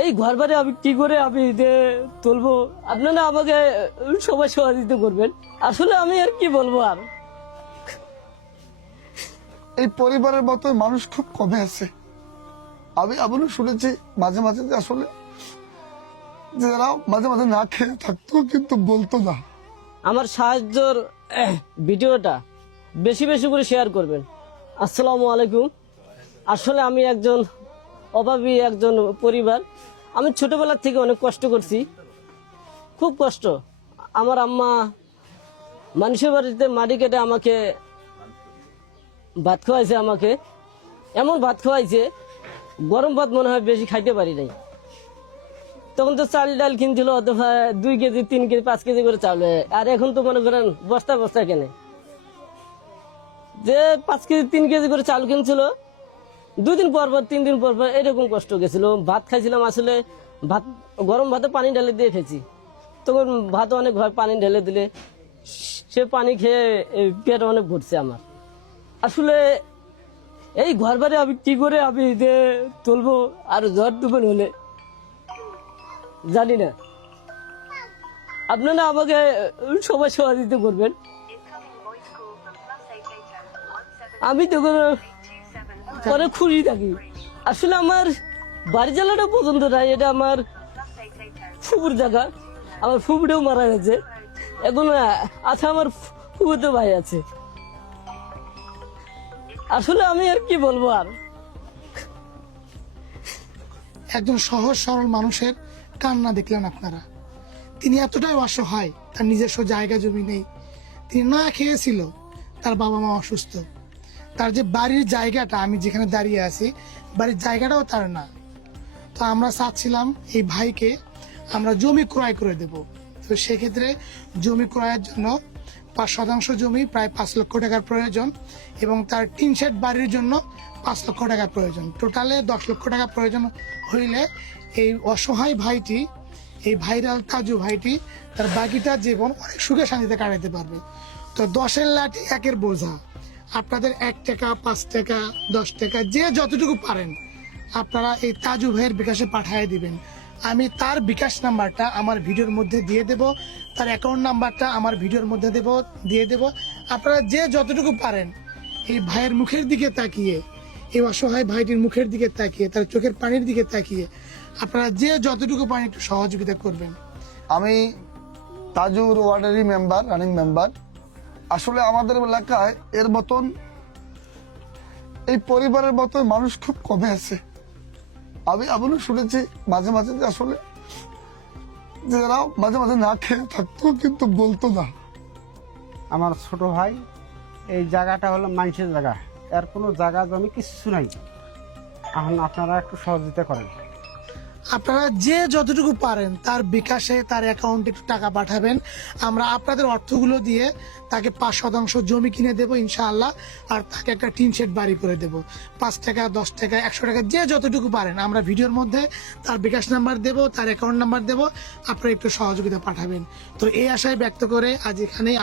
এই ঘর বাড়ি আমি কি করে আমি তুলবো? আপনারা আমাকে সবাই সহযোগিতা করবেন। আসলে আমি আর কি বলবো আর। এই পরিবারের মতো মানুষ খুব কমে আছে। আমি এমনও শুনেছি মাঝে মাঝে যে আসলে যারা মাঝে মাঝে না খেয়ে থাকতো কিন্তু বলতো না। আমার সাহায্যর ভিডিওটা বেশি বেশি করে শেয়ার করবেন। আসসালামু আলাইকুম। আসলে আমি একজন অভাবী একজন পরিবার। আমি ছোটবেলা থেকে অনেক কষ্ট করছি, খুব কষ্ট। আমার আম্মা মানুষের বাড়িতে মাটি কেটে আমাকে ভাত খাওয়াইছে, আমাকে এমন ভাত খাওয়াইছে গরম ভাত মনে হয় বেশি খাইতে পারি নাই। তখন তো চাল ডাল কিনছিল অথবা 2 কেজি 3 কেজি 5 কেজি করে চাল, আর এখন তো মনে করেন বস্তা বস্তা কেনে। যে 5 কেজি 3 কেজি করে চাল কিনছিল, 2 দিন পর পর 3 দিন পর পর এরকম কষ্ট গেছিল। ভাত খাইছিলাম আসলে ভাত গরম ভাতে পানি ঢেলে দিয়ে খেয়েছি। তখন ভাত অনেক পানি ঢেলে দিলে সে পানি খেয়ে পেট অনেক ভরছে আমার। আসলে এই ঘর বাড়ি আমি কি করে আমি তুলবো আর ঝড় তুফান হলে জানি না। আপনারা আমাকে সবাই সহযোগিতা করবেন। আমি তো অনেক খুশি থাকি। আসলে আমার বাড়ি জেলাটা পছন্দ নাই, এটা আমার ফুপুর জায়গা। আমার ফুপুটাও মারা গেছে, এখন আছে আমার ফুপুতে ভাই আছে। আসলে আমি আর কি বলবো আর। একজন সহজ সরল মানুষের কান্না দেখলেন আপনারা। তিনি এতটাই অসহায়, তার নিজস্ব জায়গা জমি নেই, তিনি না খেয়েছিল, তার বাবা মা অসুস্থ, তার যে বাড়ির জায়গাটা, আমি যেখানে দাঁড়িয়ে আছি বাড়ির জায়গাটাও তার না। তো আমরা চাচ্ছিলাম এই ভাইকে আমরা জমি ক্রয় করে দেব। তো সেক্ষেত্রে জমি ক্রয়ের জন্য 5% জমি প্রায় 5 লক্ষ টাকার প্রয়োজন, এবং তার টিন শেড বাড়ির জন্য 5 লক্ষ টাকার প্রয়োজন। টোটালে 10 লক্ষ টাকা প্রয়োজন হইলে এই অসহায় ভাইটি, এই ভাইরাল তাজু ভাইটি তার বাকিটা জীবন অনেক সুখে শান্তিতে কাটাতে পারবে। তো 10-এর লাঠি 1-এর বোঝা। আপনাদের 1 টাকা 5 টাকা 10 টাকা যে যতটুকু পারেন আপনারা এই তাজু ভাইয়ের বিকাশে পাঠিয়ে দিবেন। আমি তার বিকাশ নাম্বারটা আমার ভিডিওর মধ্যে দিয়ে দেব, তার অ্যাকাউন্ট নাম্বারটা আমার ভিডিওর মধ্যে দিয়ে দেব। আপনারা যে যতটুকু পারেন এই ভাইয়ের মুখের দিকে তাকিয়ে, এই অসহায় ভাইটির মুখের দিকে তাকিয়ে, তার চোখের পানির দিকে তাকিয়ে আপনারা যে যতটুকু পারেন একটু সহযোগিতা করবেন। আমি তাজুর ওয়ার্ডেরই মেম্বার, রানিং মেম্বার। আসলে আমাদের এলাকায় এর মতন এই পরিবারের মতো মানুষ খুব কমে আছে। আমি এমনও শুনেছি মাঝে মাঝে যে আসলে যারা মাঝে মাঝে না খেয়ে থাকতো কিন্তু বলতো না। আমার ছোট ভাই, এই জায়গাটা হলো মানুষের জায়গা, এর কোনো জায়গা জমি কিছু নাই। এখন আপনারা একটু সহযোগিতা করেন। আপনারা যে যতটুকু পারেন তার বিকাশে, তার অ্যাকাউন্টে একটু টাকা পাঠাবেন। আমরা আপনাদের অর্থগুলো দিয়ে তাকে 5% জমি কিনে দেবো ইনশাআল্লাহ, আর তাকে একটা টিন শেড বাড়ি করে দেবো। 5 টাকা 10 টাকা 100 টাকা যে যতটুকু পারেন আমরা ভিডিওর মধ্যে তার বিকাশ নাম্বার দেবো, তার অ্যাকাউন্ট নাম্বার দেবো, আপনারা একটু সহযোগিতা পাঠাবেন। তো এই আশায় ব্যক্ত করে আজ এখানে